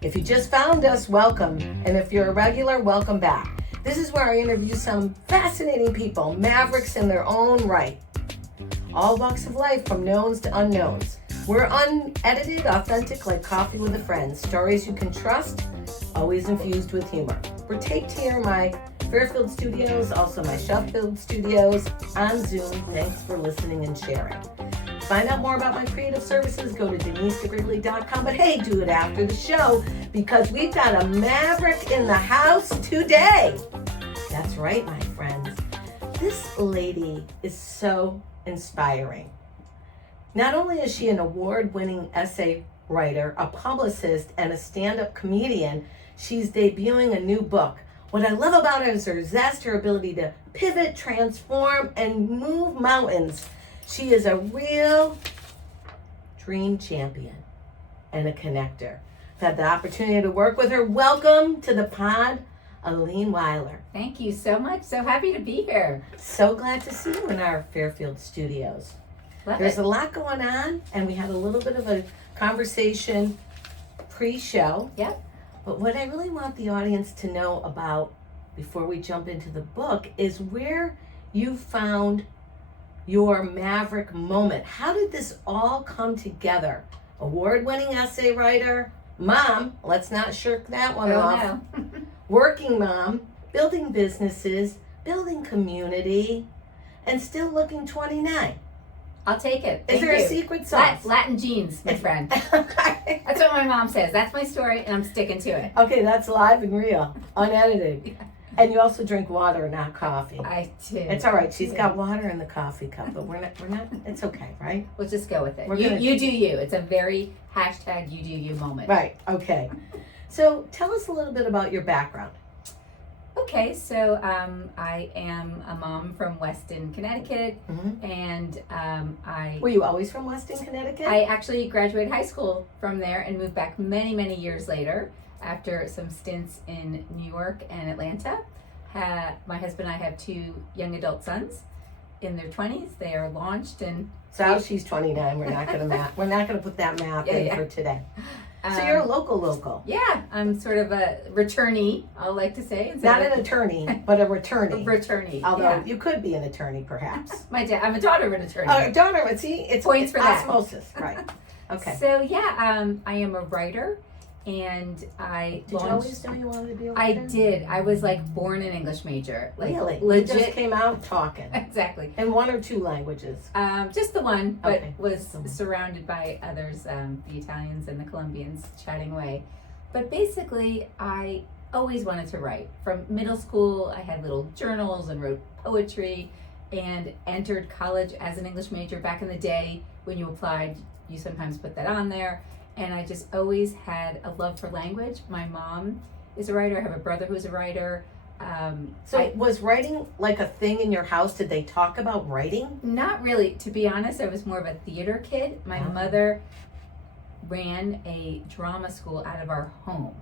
If you just found us, welcome. And if you're a regular, welcome back. This is where I interview some fascinating people, mavericks in their own right. All walks of life, from knowns to unknowns. We're unedited, authentic, like coffee with a friend. Stories you can trust, always infused with humor. We're taped here in my Fairfield studios, also my Sheffield studios, on Zoom. Thanks for listening and sharing. To find out more about my creative services, go to denisegrigley.com. But hey, do it after the show, because we've got a maverick in the house today. That's right, my friends. This lady is so inspiring. Not only is she an award-winning essay writer, a publicist, and a stand-up comedian, she's debuting a new book. What I love about her is her zest, her ability to pivot, transform, and move mountains. She is a real dream champion and a connector. I've had the opportunity to work with her. Welcome to the pod, Aline Weiller. Thank you so much. So happy to be here. So glad to see you in our Fairfield studios. There's a lot going on, and we had a little bit of a conversation pre-show. Yep. But what I really want the audience to know about before we jump into the book is where you found your maverick moment. How did this all come together? Award-winning essay writer, mom, let's not shirk that one off. No. Working mom, building businesses, building community, and still looking 29. I'll take it. Is there a secret sauce? Latin genes, my friend. Okay. That's what my mom says. That's my story, and I'm sticking to it. Okay, that's live and real, unedited. Yeah. And you also drink water, not coffee. I do. It's all right. She's got water in the coffee cup, but we're not. It's okay, right? We'll just go with it. You do you. It's a very hashtag you do you moment. Right. Okay. So tell us a little bit about your background. Okay, so I am a mom from Weston, Connecticut, and I... Were you always from Weston, Connecticut? I actually graduated high school from there and moved back many, many years later after some stints in New York and Atlanta. My husband and I have 2 young adult sons in their 20s. They are launched and... So she's 29. We're not gonna put that math in for today. So you're a local. Yeah, I'm sort of a returnee, I like to say. Not an attorney, but a returnee. A returnee. Although you could be an attorney, perhaps. I'm a daughter of an attorney. Oh, daughter, but see, it's points for osmosis, right? Okay. So yeah, I am a writer, and I Did you always know you wanted to be a writer? I did. I was like born an English major. Like, really? Legit. You just came out talking. Exactly. In 1 or 2 languages? Just the one, but okay. was surrounded by others, the Italians and the Colombians chatting away. But basically, I always wanted to write. From middle school, I had little journals and wrote poetry, and entered college as an English major. Back in the day, when you applied, you sometimes put that on there. And I just always had a love for language. My mom is a writer. I have a brother who's a writer. Was writing like a thing in your house? Did they talk about writing? Not really. To be honest, I was more of a theater kid. My mother ran a drama school out of our home.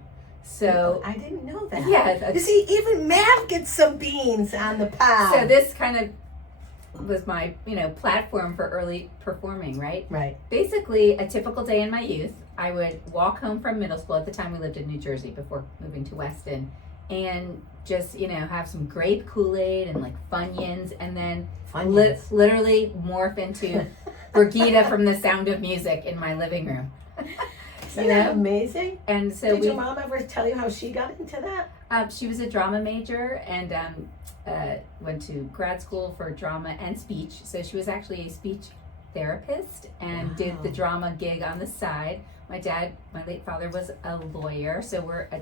So I didn't know that. Yeah. You see, even Mav gets some beans on the pod. So this kind of was my, platform for early performing, right? Right. Basically, a typical day in my youth, I would walk home from middle school. At the time, we lived in New Jersey before moving to Weston, and just, have some grape Kool-Aid and like Funyuns, and then literally morph into Brigida from The Sound of Music in my living room. Isn't that amazing? And so did your mom ever tell you how she got into that? She was a drama major and went to grad school for drama and speech. So she was actually a speech therapist and did the drama gig on the side. My late father was a lawyer, so we're a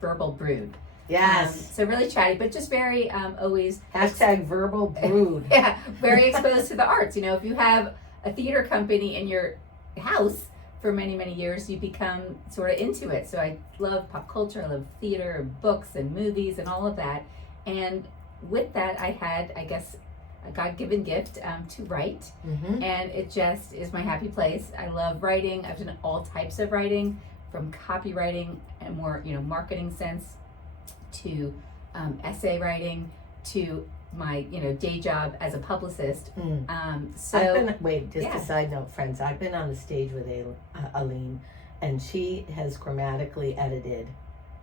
verbal brood. Yes. So really chatty, but just very always #verbal brood. Yeah, very exposed to the arts. If you have a theater company in your house for many, many years, you become sort of into it. So I love pop culture, I love theater, and books and movies and all of that. And with that, I had, I guess, a God-given gift to write, and it just is my happy place. I love writing. I've done all types of writing, from copywriting and more, marketing sense, to essay writing, to my, day job as a publicist. A side note, friends, I've been on the stage with Aline and she has grammatically edited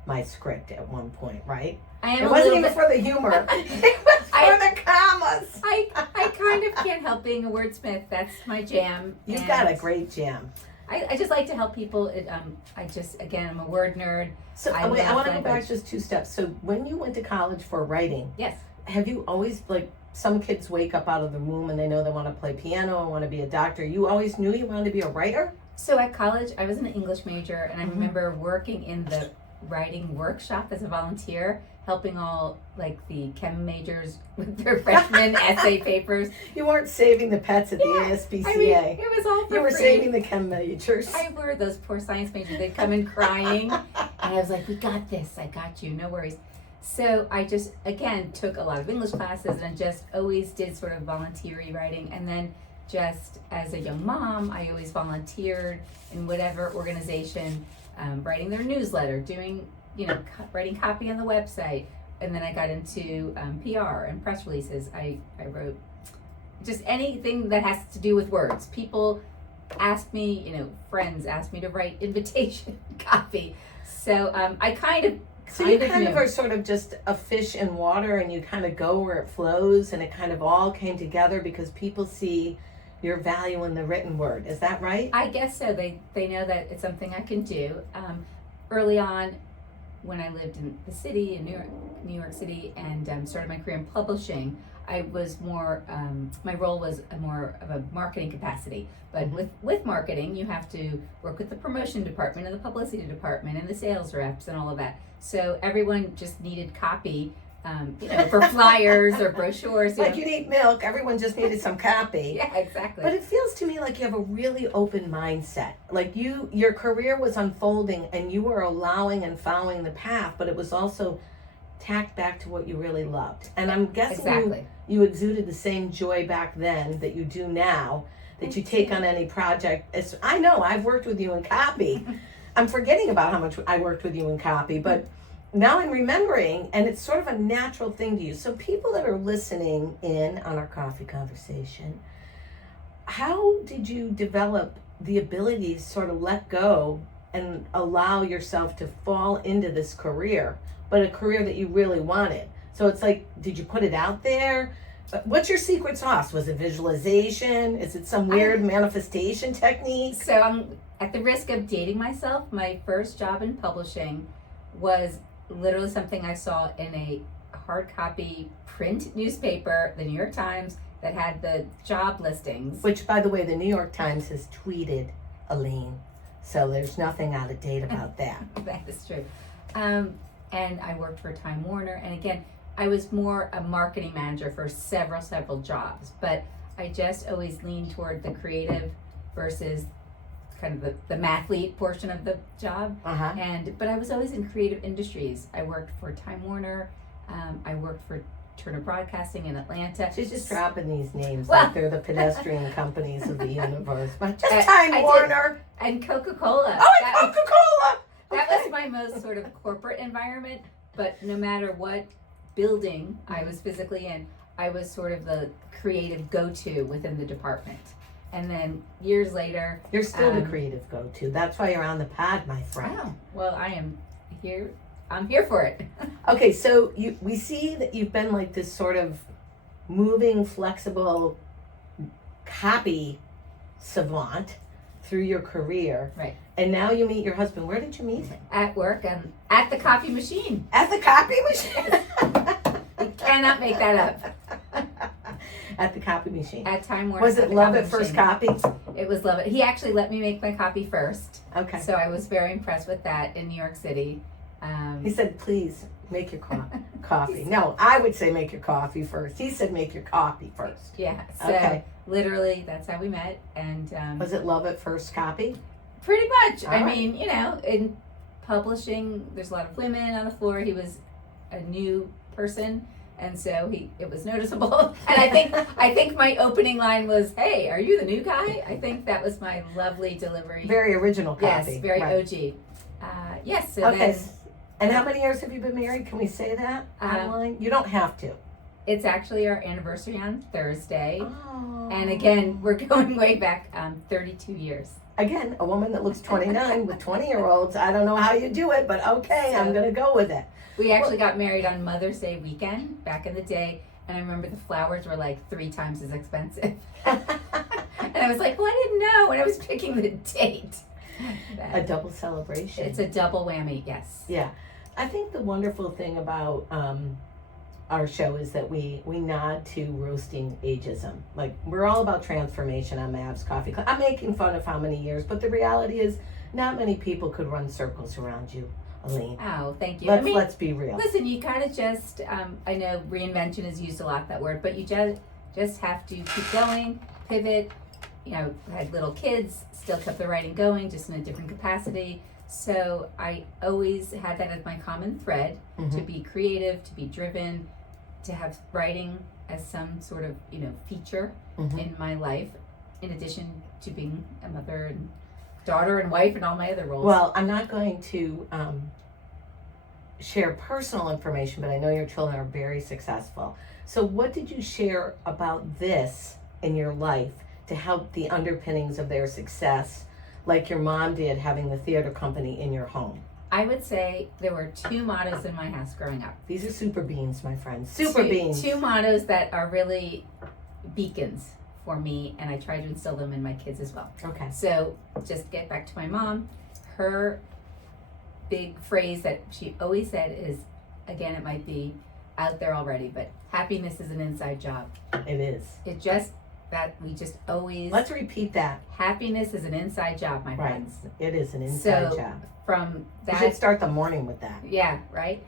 my script at one point, right? It wasn't even for the humor. It was for the commas. I kind of can't help being a wordsmith. That's my jam. You've got a great jam. I just like to help people. I'm a word nerd. So I want to go back just 2 steps. So when you went to college for writing, yes, have you always, like, some kids wake up out of the womb and they know they want to play piano and want to be a doctor. You always knew you wanted to be a writer? So at college, I was an English major, and I remember working in the writing workshop as a volunteer, helping all, like, the chem majors with their freshman essay papers. You weren't saving the pets at the ASPCA. I mean, it was all for You were free. saving the chem majors. I were those poor science majors. They'd come in crying, and I was like, we got this. I got you. No worries. So I just, again, took a lot of English classes and just always did sort of volunteer writing. And then just as a young mom, I always volunteered in whatever organization, writing their newsletter, doing, writing copy on the website. And then I got into PR and press releases. I wrote just anything that has to do with words. People ask me, friends ask me to write invitation copy. So I kind of So you kind of are sort of just a fish in water, and you kind of go where it flows, and it kind of all came together because people see your value in the written word. Is that right? I guess so. They know that it's something I can do. Early on, when I lived in the city, in New York City, and started my career in publishing, I was more, my role was more of a marketing capacity. But with marketing, you have to work with the promotion department and the publicity department and the sales reps and all of that. So everyone just needed copy, for flyers or brochures. You need milk, everyone just needed some copy. Yeah, exactly. But it feels to me like you have a really open mindset. Like your career was unfolding and you were allowing and following the path, but it was also tacked back to what you really loved. And I'm guessing you exuded the same joy back then that you do now, that you take on any project. I know, I've worked with you in copy. I'm forgetting about how much I worked with you in copy, but now I'm remembering, and it's sort of a natural thing to you. So people that are listening in on our coffee conversation, how did you develop the ability to sort of let go and allow yourself to fall into this career, but a career that you really wanted? So it's like, did you put it out there? What's your secret sauce? Was it visualization? Is it some weird manifestation technique? So I'm at the risk of dating myself. My first job in publishing was literally something I saw in a hard copy print newspaper, the New York Times, that had the job listings. Which, by the way, the New York Times has tweeted Aline. So there's nothing out of date about that. That is true. And I worked for Time Warner. And again, I was more a marketing manager for several jobs. But I just always leaned toward the creative versus kind of the mathlete portion of the job. But I was always in creative industries. I worked for Time Warner. I worked for Turner Broadcasting in Atlanta. She's just dropping these names like they're the pedestrian companies of the universe. But just Time Warner. And Coca-Cola. Oh, and Coca-Cola! That was my most sort of corporate environment. But no matter what building I was physically in, I was sort of the creative go-to within the department. And then years later... You're still the creative go-to. That's why you're on the pod, my friend. Wow. Well, I am here. I'm here for it. Okay, so we see that you've been like this sort of moving, flexible copy savant through your career. Right. And now you meet your husband. Where did you meet him? At work and at the copy machine. At the copy machine? You cannot make that up. At the copy machine. At Time Warner. Was it love at first copy? It was love it. He actually let me make my copy first. Okay. So I was very impressed with that in New York City. He said, please make your coffee. No, I would say make your coffee first. He said make your coffee first. Yeah. So okay. Literally, that's how we met. And was it love at first copy? Pretty much. All right. mean, in publishing, there's a lot of women on the floor. He was a new person. And so it was noticeable. And I think my opening line was, "Hey, are you the new guy?" I think that was my lovely delivery. Very original copy. Yes, very right. OG. Yes. So okay. Then, and how many years have you been married? Can we say that online? You don't have to. It's actually our anniversary on Thursday. Oh. And again, we're going way back 32 years. Again, a woman that looks 29 with 20-year-olds. I don't know how you do it, but okay, I'm going to go with it. We actually got married on Mother's Day weekend back in the day. And I remember the flowers were like 3 times as expensive. And I was like, well, I didn't know when I was picking the date. A double celebration. It's a double whammy, yes. Yeah. I think the wonderful thing about our show is that we nod to roasting ageism. Like, we're all about transformation on Mav's Coffee Club. I'm making fun of how many years, but the reality is not many people could run circles around you, Aline. Oh, thank you. Let's be real. Listen, you kind of just, I know reinvention is used a lot, that word, but you just have to keep going, pivot. You know, had little kids, still kept the writing going, just in a different capacity. So I always had that as my common thread, to be creative, to be driven, to have writing as some sort of, feature in my life, in addition to being a mother and daughter and wife and all my other roles. Well, I'm not going to share personal information, but I know your children are very successful. So what did you share about this in your life to help the underpinnings of their success, like your mom did, having the theater company in your home? I would say there were 2 mottos in my house growing up. These are super beans, my friends. Super beans. 2 mottos that are really beacons for me, and I try to instill them in my kids as well. Okay. So just get back to my mom. Her big phrase that she always said is, again, it might be out there already, but happiness is an inside job. It is. We just always... Let's repeat that. Happiness is an inside job, my friends. It is an inside job. From that... You should start the morning with that. Yeah, right?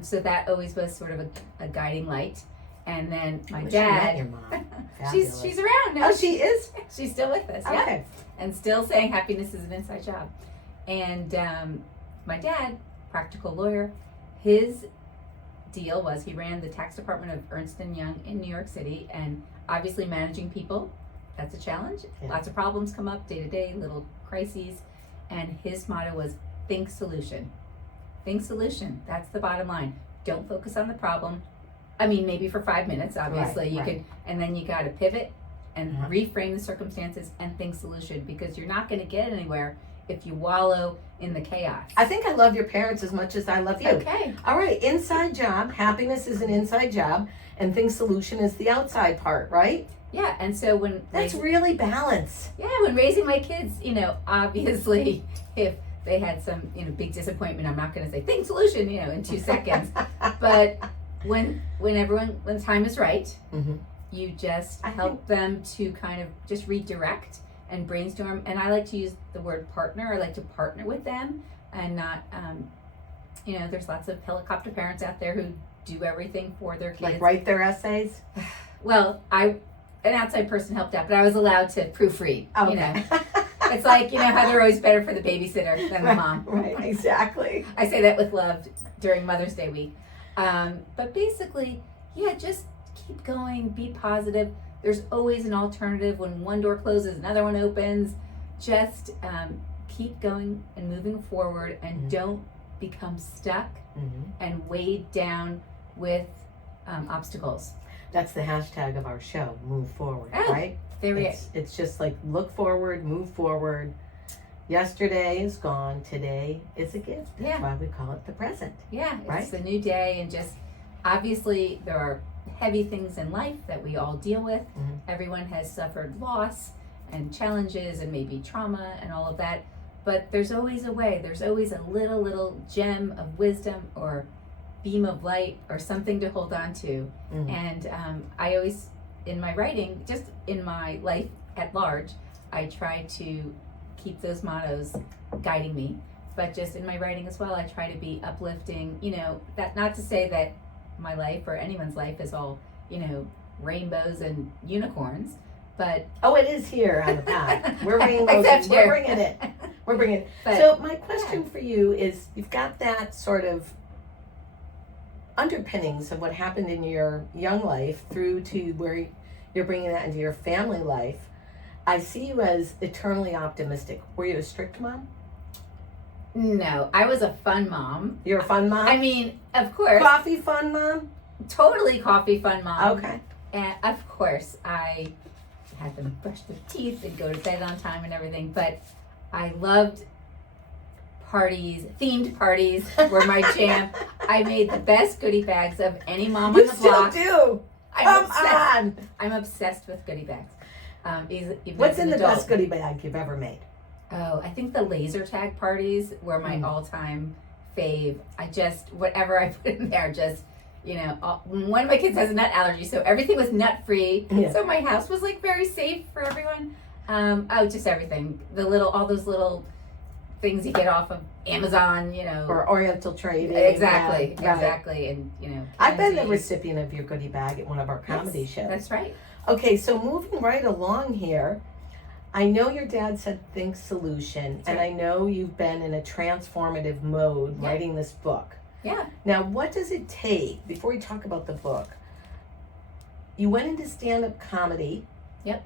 So that always was sort of a guiding light. And then my I dad... your mom. she's around now. Oh, she is? She's still with us, yeah. Okay. And still saying happiness is an inside job. And my dad, practical lawyer, his deal was he ran the tax department of Ernst & Young in New York City, and obviously managing people, that's a challenge. Yeah. Lots of problems come up day to day, little crises. And his motto was, think solution. Think solution. That's the bottom line. Don't focus on the problem. I mean, maybe for 5 minutes, obviously. You could, and then you got to pivot and reframe the circumstances and think solution, because you're not going to get anywhere if you wallow in the chaos. I think I love your parents as much as I love you. Okay. All right, inside job. Happiness is an inside job, and think solution is the outside part, right? Yeah, and so when... That's really balanced. Yeah, when raising my kids, obviously, if they had some, big disappointment, I'm not going to say, think solution, in 2 seconds. But when the time is right, you just help them to kind of just redirect and brainstorm. And I like to use the word partner. I like to partner with them and not, there's lots of helicopter parents out there who do everything for their kids. Like write their essays? Well, an outside person helped out, but I was allowed to proofread, Okay. It's like, how they're always better for the babysitter than the mom. Right, exactly. I say that with love during Mother's Day week. But basically, just keep going, be positive. There's always an alternative. When one door closes, another one opens. Just keep going and moving forward, and don't become stuck and weighed down with obstacles. That's the hashtag of our show, move forward, right? It's just like, look forward, move forward. Yesterday is gone, today is a gift. That's why we call it the present. Yeah, it's a new day, and just obviously there are heavy things in life that we all deal with. Everyone has suffered loss and challenges and maybe trauma and all of that, but there's always a way. There's always a little gem of wisdom or beam of light or something to hold on to. And I always, in my writing, just in my life at large, I try to keep those mottos guiding me, but just in my writing as well, I try to be uplifting. That not to say that my life or anyone's life is all rainbows and unicorns, but it is here on the pod. We're rainbows. Except We're here. bringing it. We're bringing it. But, so my question for you is, you've got that sort of underpinnings of what happened in your young life through to where you're bringing that into your family life. I see you as eternally optimistic. Were you a strict mom? No, I was a fun mom. You're a fun mom? I mean, of course. Coffee fun mom? totally coffee fun mom. Okay. And of course, I had them brush their teeth and go to bed on time and everything. But I loved parties. Themed parties were my jam. I made the best goodie bags of any mom on the block. You still do. Come on. I'm obsessed with goodie bags. Even What's as an in the adult. best goodie bag you've ever made? Oh, I think the laser tag parties were my all-time fave. Whatever I put in there, just, one of my kids has a nut allergy, so everything was nut-free. Yeah. So my house was like very safe for everyone. Just everything. All those little things you get off of Amazon, Or Oriental Trading. Exactly, Yeah, right. exactly. And, I've been the candy. recipient of your goodie bag at one of our comedy shows. That's right. Okay, so moving right along here, I know your dad said think solution, and right. I know you've been in a transformative mode writing this book. Yeah. Now, what does it take, before we talk about the book, you went into stand-up comedy. Yep.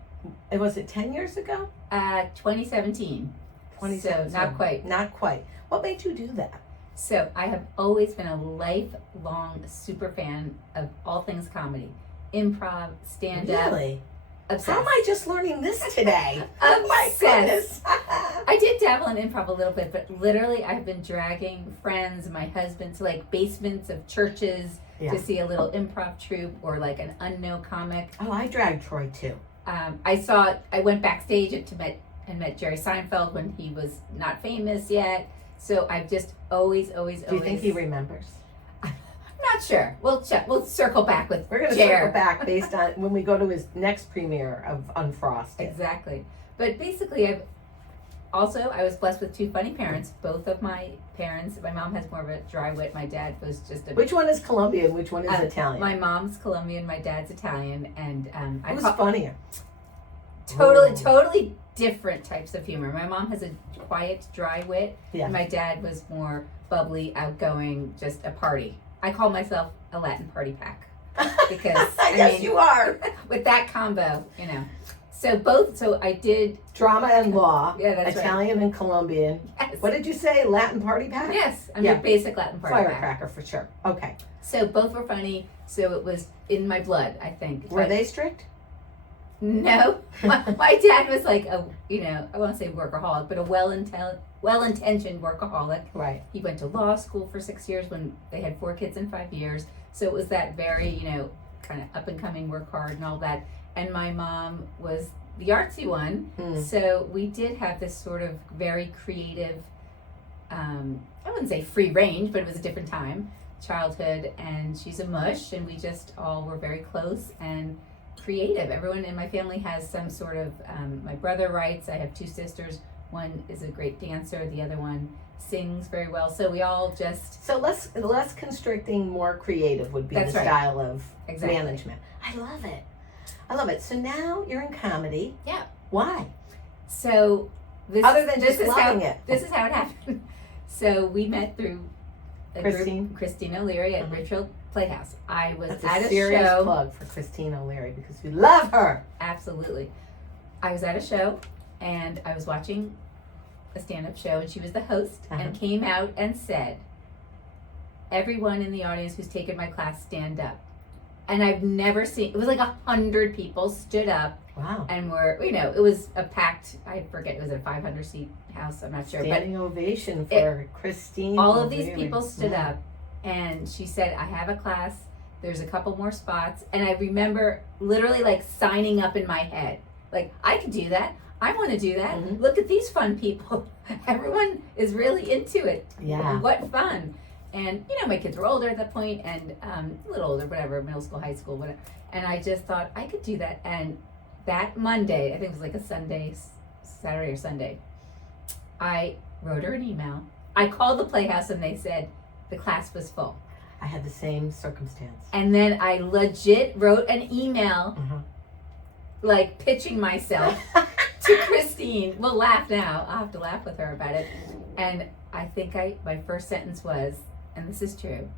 Was it 10 years ago? 2017. 2017. So not quite. Not quite. What made you do that? So I have always been a lifelong super fan of all things comedy. Improv, stand-up. Really? Obsessed. How am I just learning this today? Oh my Obsessed. goodness. I did dabble in improv a little bit, but literally I've been dragging friends, my husband, to like basements of churches Yeah. to see a little improv troupe or like an unknown comic. Oh, I dragged Troy too. I went backstage and met Jerry Seinfeld when he was not famous yet. So I've just always. Do you think he remembers? Not sure. We'll check. We'll circle back with We're going to Jer. circle back based on when we go to his next premiere of Unfrosted. Exactly. But basically, I was blessed with two funny parents. Both of my parents. My mom has more of a dry wit. My dad was just a. Which one is Colombian? Which one is Italian? My mom's Colombian. My dad's Italian, and Who's funnier? Totally different types of humor. My mom has a quiet, dry wit. Yeah. And my dad was more bubbly, outgoing, just a party. I call myself a Latin party pack because Yes, you are. with that combo, So I did Drama and law. Yeah, that's right. Italian and Colombian. Yes. What did you say? Latin party pack? Yes, I'm Yeah. your basic Latin party pack. Firecracker for sure. Okay. So both were funny. So it was in my blood, I think. Were they strict? No, my dad was like I won't say workaholic, but a well-intentioned workaholic. Right. He went to law school for 6 years when they had 4 kids in 5 years. So it was that very, kind of up and coming, work hard and all that. And my mom was the artsy one. So we did have this sort of very creative, I wouldn't say free range, but it was a different time, childhood. And she's a mush, and we just all were very close and creative. Everyone in my family has some sort of, my brother writes, I have 2 sisters. One is a great dancer, the other one sings very well. So we all just... So less constricting, more creative would be That's the right. style of Exactly. management. I love it. So now you're in comedy. Yeah. Why? So this Other than this just is loving how, it. This is how it happened. So we met through a group, Christine O'Leary at Richfield Playhouse. I was That's at a a serious show. plug for Christine O'Leary because we love her. Absolutely. I was at a show and I was watching a stand-up show and she was the host and came out and said, everyone in the audience who's taken my class, stand up. And I've never seen, it was like 100 people stood up. Wow. And it was a packed, I forget, it was a 500 seat house, I'm not sure. Standing ovation for Christine. All of these O'Leary. people stood up and she said, I have a class, there's a couple more spots. And I remember literally like signing up in my head. Like, I could do that. I want to do that. Look at these fun people. Everyone is really into it. Yeah. What fun. And, my kids were older at that point and a little older, whatever, middle school, high school, whatever. And I just thought I could do that. And that Monday, I think it was like a Saturday or Sunday, I wrote her an email. I called the Playhouse and they said the class was full. I had the same circumstance. And then I legit wrote an email, like pitching myself to Christine. We'll laugh now. I'll have to laugh with her about it. And I think my first sentence was, and this is true.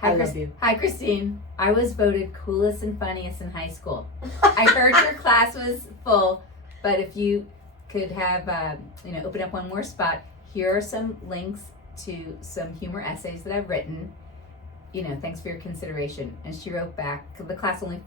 I love you. Hi, Christine. I was voted coolest and funniest in high school. I heard your class was full, but if you could have, open up one more spot, here are some links to some humor essays that I've written. thanks for your consideration. And she wrote back, the class only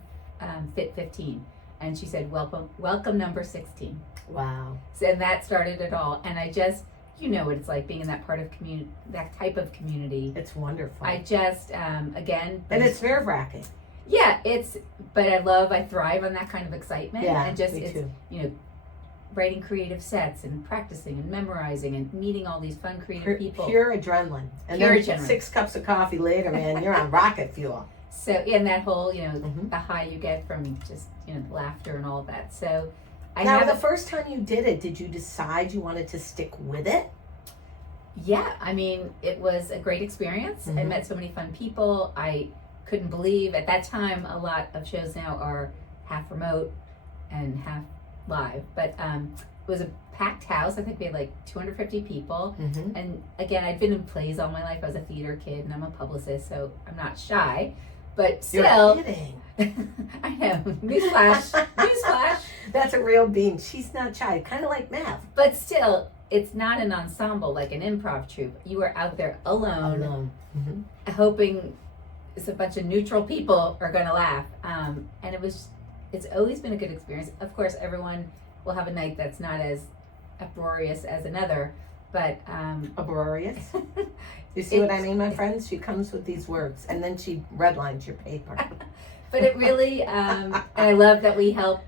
fit 15. And she said, welcome number 16. Wow. So, and that started it all. And I just, what it's like being in that part of community, that type of community. It's wonderful. I just, again. And it's nerve-wracking. Yeah, but I thrive on that kind of excitement. Yeah, and just, me it's, too. Writing creative sets and practicing and memorizing and meeting all these fun creative people. Pure adrenaline. And Pure then adrenaline. 6 cups of coffee later, man, you're on rocket fuel. So, and that whole, Mm-hmm. the high you get from just, the laughter and all of that. So, the first time you did it, did you decide you wanted to stick with it? Yeah, I mean, it was a great experience. I met so many fun people. I couldn't believe, at that time, a lot of shows now are half remote and half live. But it was a packed house. I think we had like 250 people. Mm-hmm. And again, I'd been in plays all my life. I was a theater kid and I'm a publicist, so I'm not shy. But still, you're kidding. I know. Newsflash. Newsflash. That's a real bean. She's not shy. Kind of like math. But still, it's not an ensemble like an improv troupe. You are out there alone. Mm-hmm. Hoping it's a bunch of neutral people are going to laugh. And it's always been a good experience. Of course, everyone will have a night that's not as uproarious as another, but uproarious. You see what I mean, my friends? She comes with these words, and then she redlines your paper. But it really, and I love that we help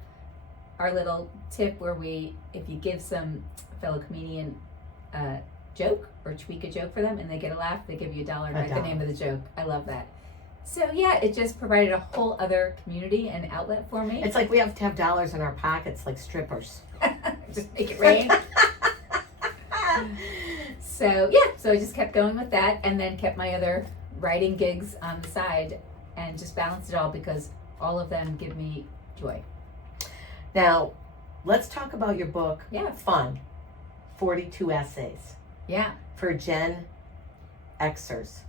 our little tip where if you give some fellow comedian a joke or tweak a joke for them and they get a laugh, they give you $1 and the name of the joke. I love that. So yeah, it just provided a whole other community and outlet for me. It's like we have to have dollars in our pockets like strippers. Just make it rain. So I just kept going with that and then kept my other writing gigs on the side and just balanced it all because all of them give me joy. Now, let's talk about your book. Yeah. Fun. 42 essays. Yeah. For Gen Xers.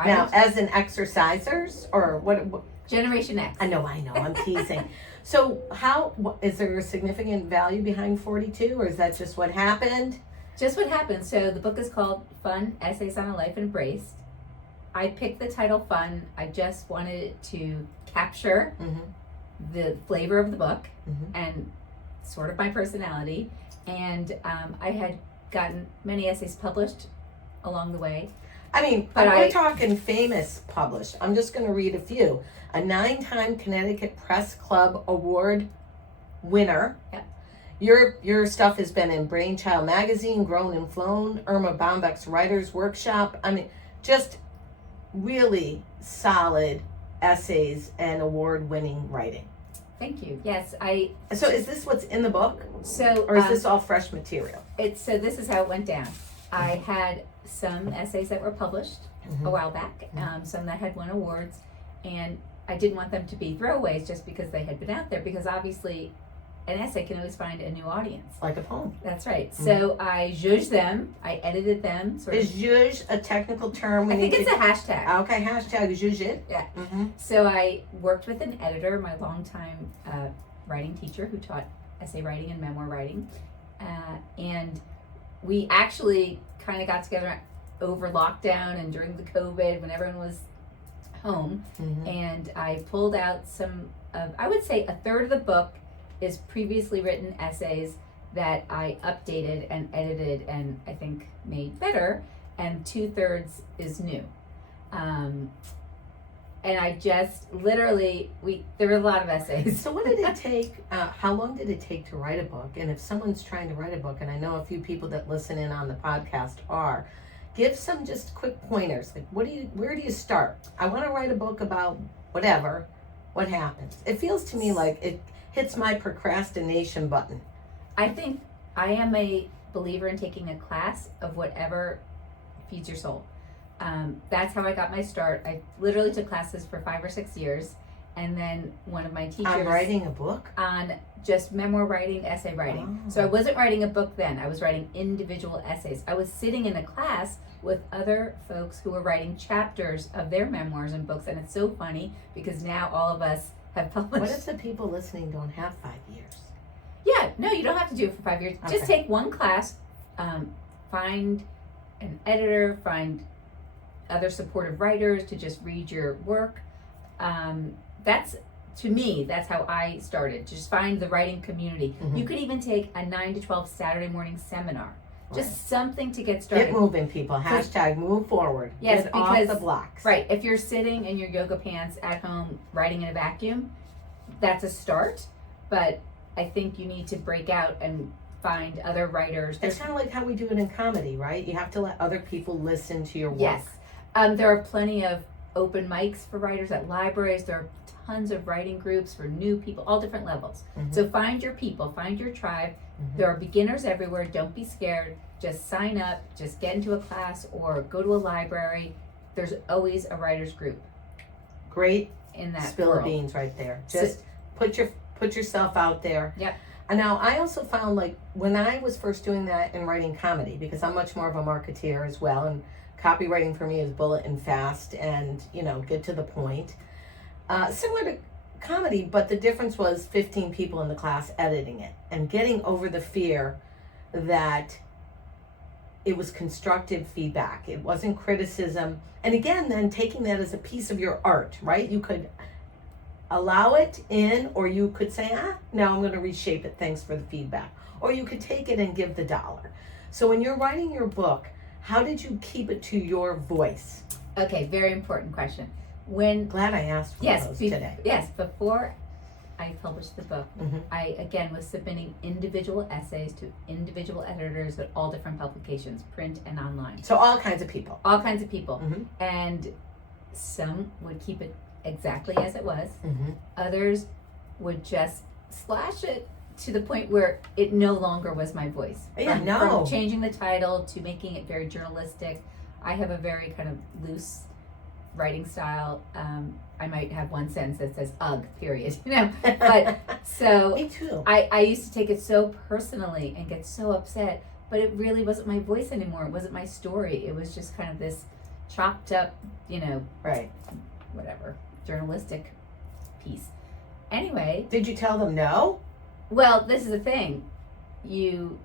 As in exercisers or what? Generation X. I know, I'm teasing. So is there a significant value behind 42 or is that just what happened? Just what happened. So the book is called Fun, Essays on a Life Embraced. I picked the title Fun. I just wanted it to capture the flavor of the book and sort of my personality. And I had gotten many essays published along the way. I mean, but we're talking famous published. I'm just going to read a few. A 9-time Connecticut Press Club Award winner. Yep. Your stuff has been in Brainchild Magazine, Grown and Flown, Irma Bombeck's Writer's Workshop. I mean, just really solid essays and award-winning writing. Thank you. Yes, So is this what's in the book? So, or is this all fresh material? So this is how it went down. I had some essays that were published a while back, some that had won awards, and I didn't want them to be throwaways just because they had been out there, because obviously an essay can always find a new audience. Like a poem. That's right. So I zhuzhed them, I edited them. Is zhuzh a technical term? I think it's a hashtag. Okay, hashtag zhuzh it. Yeah. So I worked with an editor, my longtime writing teacher who taught essay writing and memoir writing, and we actually kind of got together over lockdown and during the COVID when everyone was home, and I pulled out I would say a third of the book is previously written essays that I updated and edited and I think made better, and 2/3 is new. And I just literally, there were a lot of essays. So what did it take, how long did it take to write a book? And if someone's trying to write a book, and I know a few people that listen in on the podcast are, give some just quick pointers. Like where do you start? I want to write a book about whatever, what happens? It feels to me like it hits my procrastination button. I think I am a believer in taking a class of whatever feeds your soul. That's how I got my start. I literally took classes for 5 or 6 years, and then one of my teachers on writing a book, on just memoir writing, essay writing. So I wasn't writing a book then. I was writing individual essays. I was sitting in a class with other folks who were writing chapters of their memoirs and books, and it's so funny because now all of us have published. What if the people listening don't have 5 years? Yeah, no, you don't have to do it for 5 years. Okay. Just take one class, find an editor, find other supportive writers to just read your work. To me, that's how I started. Just find the writing community. Mm-hmm. You could even take a 9 to 12 Saturday morning seminar. Just something to get started. Get moving, people. Hashtag move forward. Yes, get because, off the blocks. Right. If you're sitting in your yoga pants at home writing in a vacuum, that's a start. But I think you need to break out and find other writers. It's kind of like how we do it in comedy, right? You have to let other people listen to your work. Yes. There are plenty of open mics for writers at libraries. There are tons of writing groups for new people, all different levels. Mm-hmm. So find your people, find your tribe. Mm-hmm. There are beginners everywhere. Don't be scared. Just sign up, just get into a class or go to a library. There's always a writer's group. Great in that spill world. Of beans right there. Just put yourself out there. Yep. And now I also found, like, when I was first doing that in writing comedy, because I'm much more of a marketeer as well, and copywriting for me is bullet and fast and, get to the point. Similar to comedy, but the difference was 15 people in the class editing it and getting over the fear that it was constructive feedback. It wasn't criticism. And again, then taking that as a piece of your art, right? You could allow it in, or you could say, now I'm going to reshape it. Thanks for the feedback. Or you could take it and give the $1. So when you're writing your book, how did you keep it to your voice? Okay, very important question. Glad I asked for those today. Yes, before I published the book, mm-hmm. I again was submitting individual essays to individual editors at all different publications, print and online. So all kinds of people. All kinds of people. Mm-hmm. And some would keep it exactly as it was. Mm-hmm. Others would just slash it to the point where it no longer was my voice. From changing the title to making it very journalistic. I have a very kind of loose writing style. I might have one sentence that says "ugh," period. But so me too. I used to take it so personally and get so upset, but it really wasn't my voice anymore. It wasn't my story. It was just kind of this chopped up, right, whatever, journalistic piece. Anyway, did you tell them no? Well, this is the thing. If you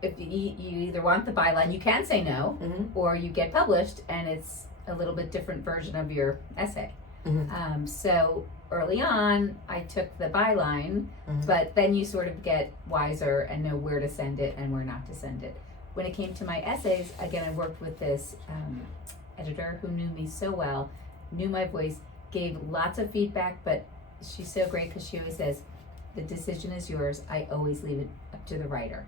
either want the byline, you can say no, mm-hmm. or you get published, and it's a little bit different version of your essay. Mm-hmm. So early on, I took the byline, mm-hmm. but then you sort of get wiser and know where to send it and where not to send it. When it came to my essays, again, I worked with this editor who knew me so well, knew my voice, gave lots of feedback, but she's so great because she always says, the decision is yours. I always leave it up to the writer.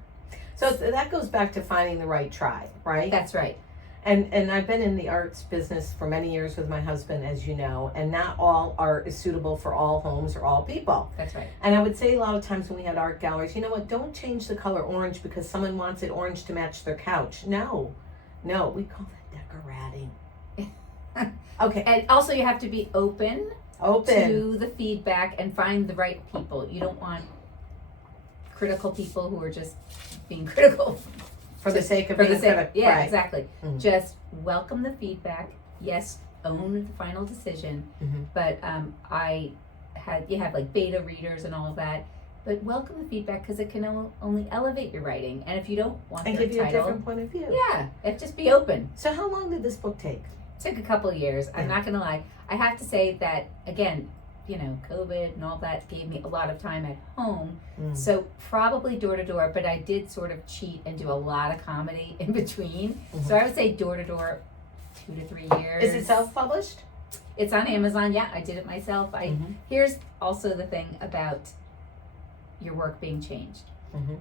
So that goes back to finding the right tribe, right? That's right. And I've been in the arts business for many years with my husband, as you know, and not all art is suitable for all homes or all people. That's right. And I would say a lot of times when we had art galleries, you know what, don't change the color orange because someone wants it orange to match their couch. No, we call that decorating. Okay. And also you have to be open to the feedback and find the right people. You don't want critical people who are just being critical. For the sake of being critical. Yeah, right. Exactly. Mm-hmm. Just welcome the feedback. Yes, own the final decision. Mm-hmm. But you have like beta readers and all of that. But welcome the feedback because it can only elevate your writing. And if you don't want and their give you title, a different point of view. Yeah, just be open. So how long did this book take? It took a couple of years. I'm not going to lie. I have to say that, again, COVID and all that gave me a lot of time at home. So probably door to door, but I did sort of cheat and do a lot of comedy in between. Mm-hmm. So I would say door to door, 2 to 3 years. Is it self-published? It's on Amazon. Yeah, I did it myself. Here's also the thing about your work being changed. Mm-hmm.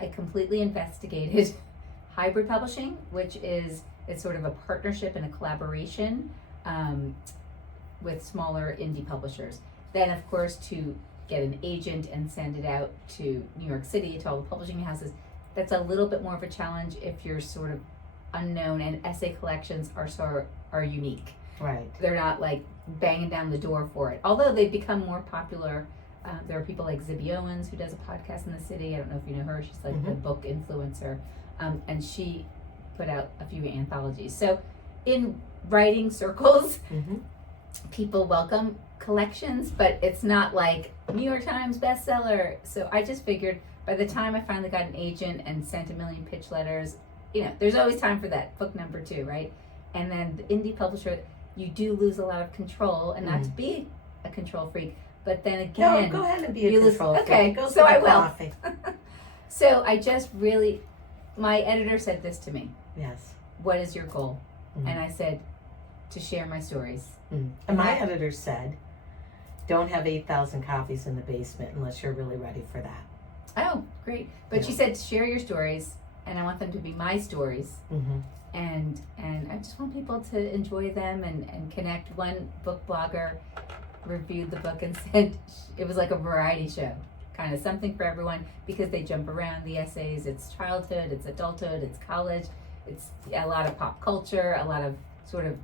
I completely investigated hybrid publishing, which is it's sort of a partnership and a collaboration with smaller indie publishers. Then, of course, to get an agent and send it out to New York City to all the publishing houses, that's a little bit more of a challenge if you're sort of unknown, and essay collections are unique. Right. They're not like banging down the door for it. Although they've become more popular. There are people like Zibby Owens who does a podcast in the city. I don't know if you know her. She's like the book influencer. And she put out a few anthologies. So in writing circles, people welcome collections, but it's not like New York Times bestseller. So I just figured by the time I finally got an agent and sent a million pitch letters, there's always time for that book number 2, right? And then the indie publisher, you do lose a lot of control, and not to be a control freak, but then again, No, go ahead and be a control freak. Okay, Go so for I the will. coffee. So I just really, my editor said this to me. Yes. What is your goal? And I said, to share my stories. And my editor said, don't have 8,000 coffees in the basement unless you're really ready for that. Oh, great. But she said, share your stories, and I want them to be my stories. And I just want people to enjoy them and connect. One book blogger reviewed the book and said it was like a variety show, kind of something for everyone, because they jump around the essays. It's childhood, it's adulthood, it's college, it's a lot of pop culture, a lot of sort of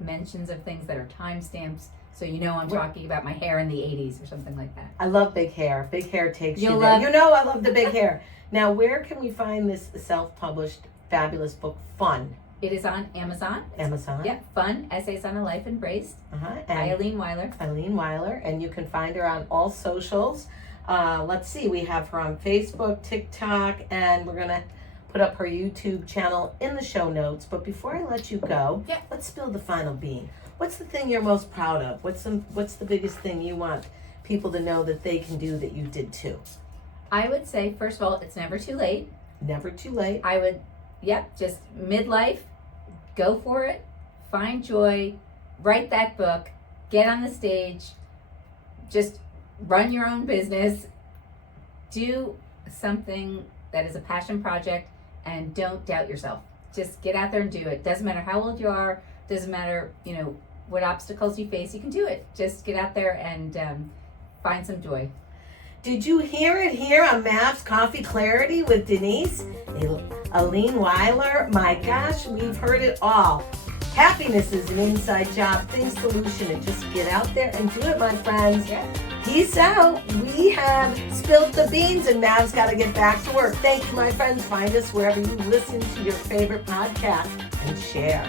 mentions of things that are timestamps. So I'm talking about my hair in the 80s or something like that. I love big hair. Big hair takes You'll you there. love- I love the big hair. Now, where can we find this self-published fabulous book, Fun? It is on Amazon. Amazon? Yeah, Fun, Essays on a Life Embraced by And Aline Weiller. Aline Weiller, and you can find her on all socials. Let's see, we have her on Facebook, TikTok, and we're going to put up her YouTube channel in the show notes. But before I let you go, let's spill the final bean. What's the thing you're most proud of? What's the biggest thing you want people to know that they can do that you did too? I would say, first of all, it's never too late. Never too late. I would, just midlife, go for it, find joy, write that book, get on the stage, just run your own business, do something that is a passion project, and don't doubt yourself. Just get out there and do it. Doesn't matter how old you are, doesn't matter, what obstacles you face, you can do it. Just get out there and find some joy. Did you hear it here on Mav's Coffee Clarity with Denise? Aline Weiller? My gosh, we've heard it all. Happiness is an inside job. Think solution, and just get out there and do it, my friends. Peace out. We have spilled the beans, and Mav's got to get back to work. Thank you, my friends. Find us wherever you listen to your favorite podcast and share.